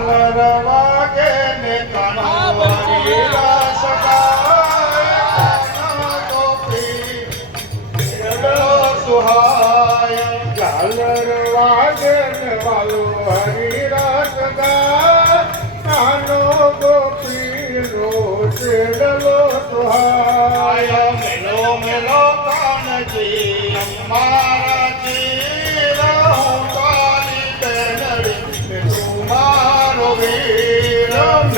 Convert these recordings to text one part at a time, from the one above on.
ઝાલર વાગે ને કાનવારી રાસ ગાય ગોપી રડો સુહાય ઝાલર વાગે ને વાલો હરી રાસ ગાય કાનો ગોપી નો ચેડલો સુહાય મેલો મેલો કાનજી અમારા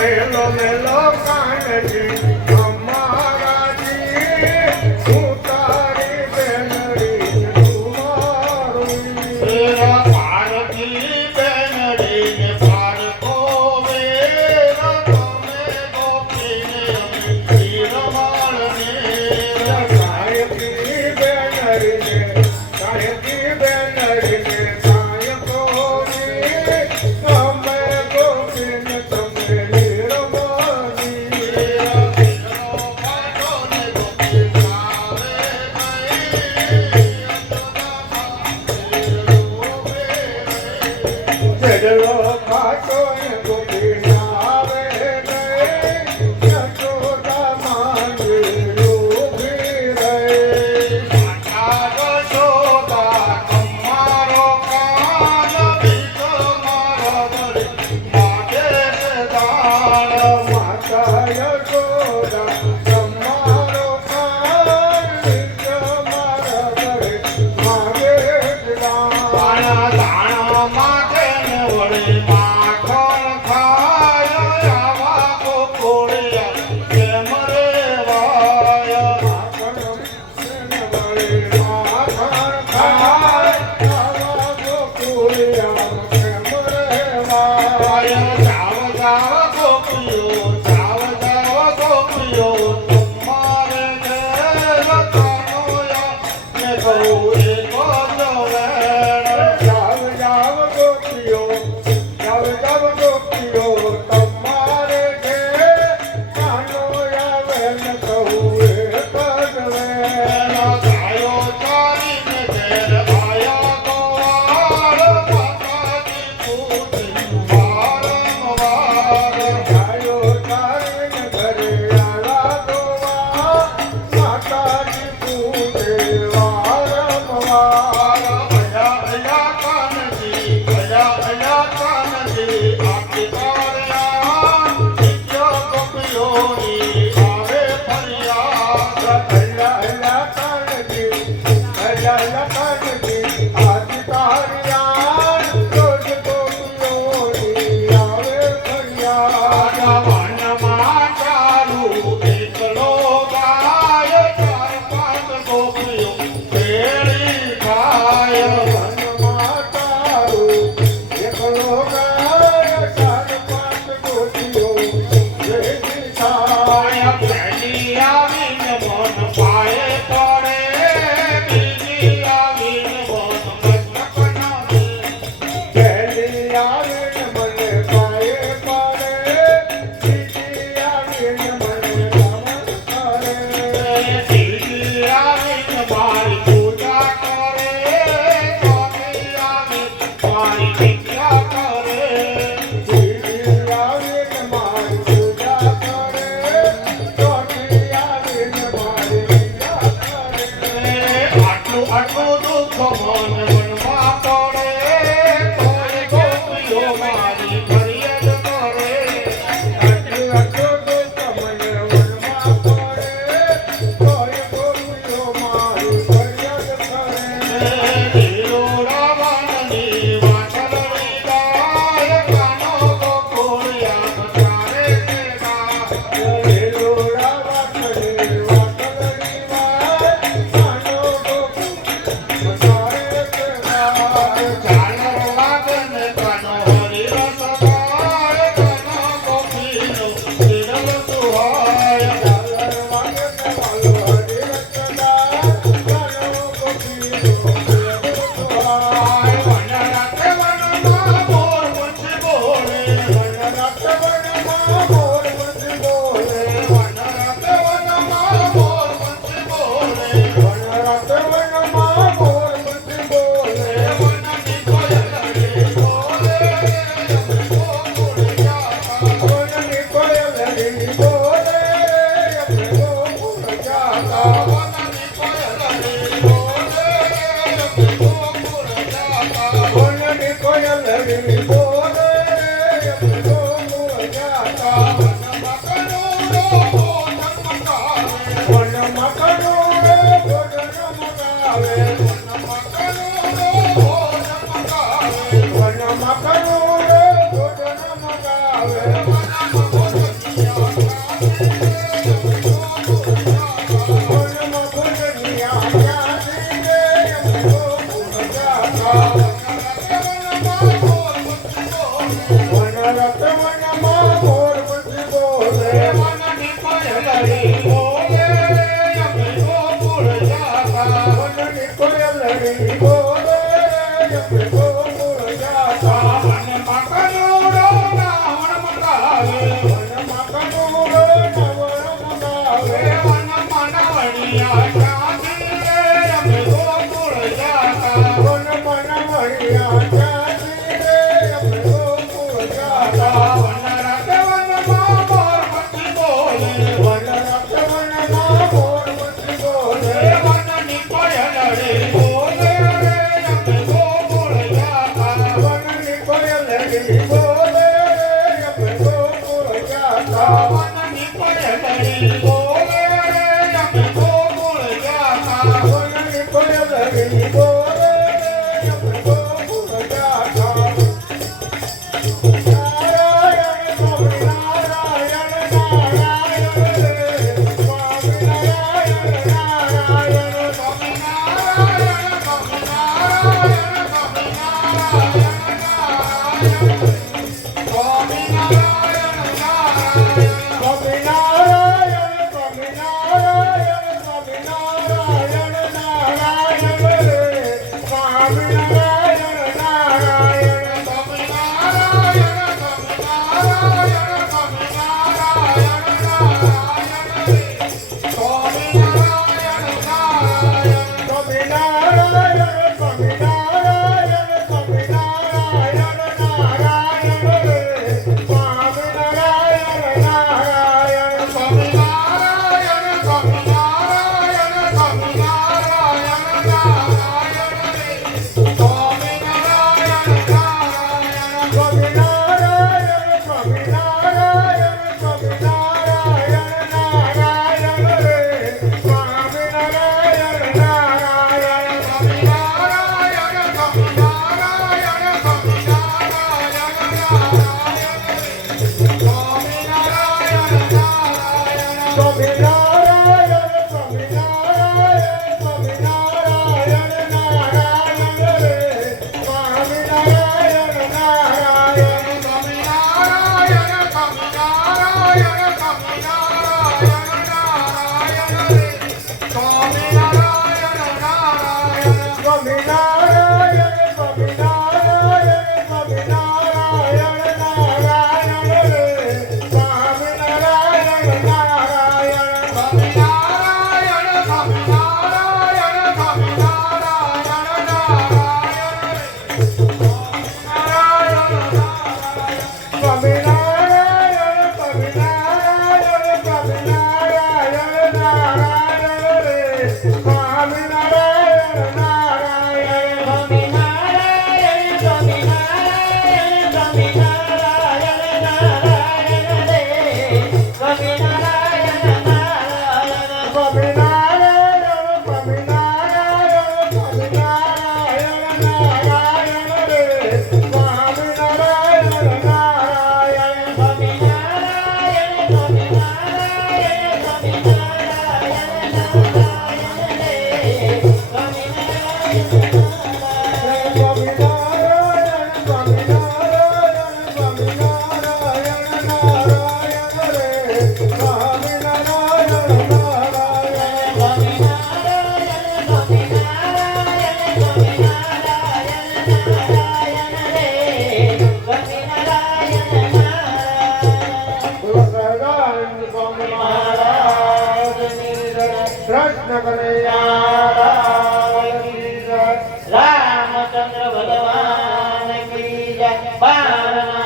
મેલો મેલો કાનજી અમારા જી હું તારી બેનડી તુમારી પારકી બેનડી ને પારકો વેરા તમે ગોપીને રમાડને સાયકી બેનડી ને સાયકી બેનડી ને સાયકો તમે ગોપીને ચડલો ખાટો ગોપી આવે ગઈ યશોદા માંગલો ભીરે માતા યશોદા તમારો કાન બીજો મારા વડે માગે દાન માતા યશોદા તમારો કાન બીજો મારા વડે માગે દાન દાણા માગે માખણ ખાય આવા ગોકુળિયા કેમ રે વાય માખણ ખાય આવા ગોકુળિયા કેમ રે વાય જાવ જાવ ગોપીઓ જાવ જાવ ગોપીઓ તમારે ઘેર કાનોયા ને ગૌરી કો જવેણ જાવ જાવ ગોપીઓ જાવ જાવ ગોપીઓ તમારે ઘેર કાનો આવે ને કહું એ કગવેણ ગાયો ચારીને ઘેર આયા ગોવાળ માતાજી પૂજી વારંવાર ગાયો ચારીને ઘરે આયા ગોવાળ માતાજી પૂજે વારંવાર અયા અયા કાનજી અયા અયા કાનજી આખી તાર્યા નિત્ય ગોપીઓની આવે ફરિયાદ અયા અયા કાનજી આખી તાર્યા રોજ ગોપીઓની આવે ફરિયાદ વનમાં ચાલુ એકલો ગાય ચાર પાંચ ગોપીઓ ભેળી ખાય વનમાં ચાલુ એકલો ગાય ચાર પાંચ ગોપીઓ ભેળી ખાય પહેલી આવીને મન પાયે પડે બીજી આવીને મન મસ્તક નામે પહેલી આવીને મને પાયે પડે બીજી આવીને મને નમન કરે ત્રીજી આવીને મારી પૂજા કરે ચોથી આવીને મારી ભિક્ષા કરે ત્રીજી આવીને મારી પૂજા કરે ચોથી આવીને મારી ભિક્ષા કરે આટલું આટલું દુઃખ મન મનમાં પડે કોઈ ગોપીઓ મારી ફરિયાદ કરે આટલું આટલું દુઃખ મન મનમાં પડે કોઈ ગોપીઓ મારી ફરિયાદ કરે ધીરોડા વાનની વાછલડી ગાય કાનો ગોકુળિયા બચારે છે ગા ધીરોડા વાછલડી વાછલડી ગાય કાનો ગોકુળિયા બચારે છે લડી બોલે અમે ગોકુળ જાતા વનમાં કરોડો જન્મકાવે વનમાં કરોડો જન્મકાવે વનમાં કરોડો જન્મકાવે રામચંદ્ર ભગવાન કી જય.